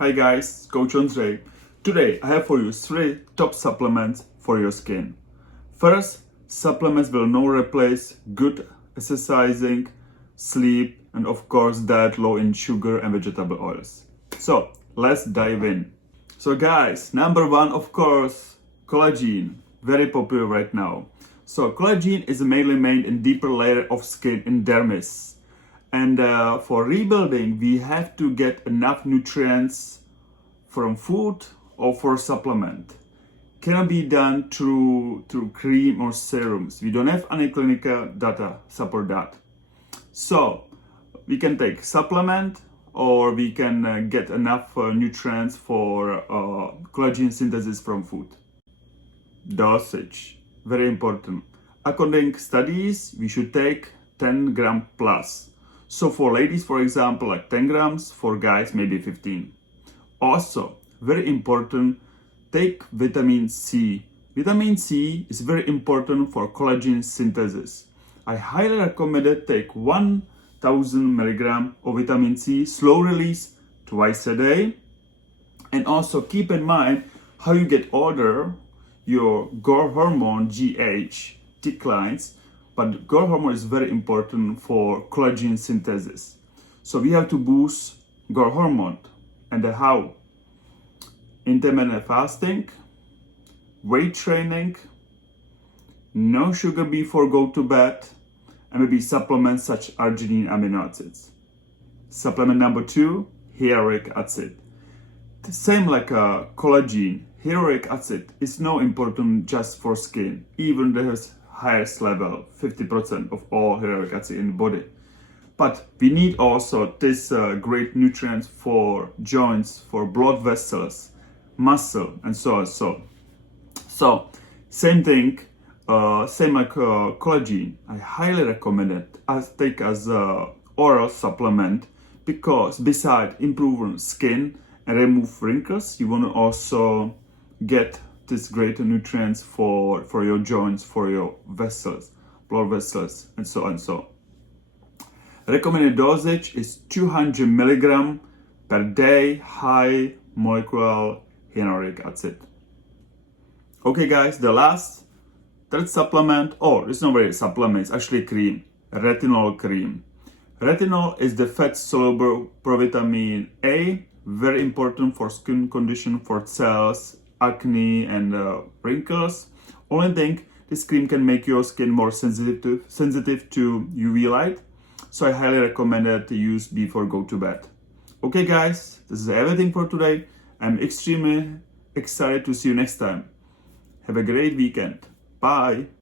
Hi guys, Coach Andre. Today I have for you 3 top supplements for your skin. First, supplements will not replace good exercising, sleep, and of course diet low in sugar and vegetable oils. So let's dive in. So guys, number 1 of course, collagen, very popular right now. So collagen is mainly made in deeper layer of skin in dermis. And for rebuilding, we have to get enough nutrients from food or for supplement. Cannot be done through cream or serums. We don't have any clinical data support that. So we can take supplement or we can get enough nutrients for collagen synthesis from food. Dosage, very important. According to studies, we should take 10 gram plus. So for ladies, for example, like 10 grams, for guys, maybe 15. Also, very important, take vitamin C. Vitamin C is very important for collagen synthesis. I highly recommend it take 1000 milligram of vitamin C, slow release, twice a day. And also keep in mind, how you get older, your growth hormone, GH, declines. But growth hormone is very important for collagen synthesis. So we have to boost growth hormone. And how? Intermittent fasting, weight training, no sugar before go to bed, and maybe supplements such as arginine amino acids. Supplement number 2, hyaluronic acid. The same like collagen, hyaluronic acid is no important just for skin, even there's highest level, 50% of all hyaluronic acid in the body. But we need also this great nutrients for joints, for blood vessels, muscle, and so on. So same thing, same like collagen. I highly recommend it as take as a oral supplement because besides improving skin and remove wrinkles, you want to also get this great nutrients for your joints, for your vessels, blood vessels, and so on. So recommended dosage is 200 milligram per day, high molecular hyaluronic acid. Okay guys, the third supplement, it's not really a supplement, it's actually cream, retinol cream. Retinol is the fat-soluble provitamin A, very important for skin condition, for cells, acne, and wrinkles. Only thing, this cream can make your skin more sensitive to UV light. So I highly recommend it to use before go to bed. Okay guys, this is everything for today. I'm extremely excited to see you next time. Have a great weekend. Bye.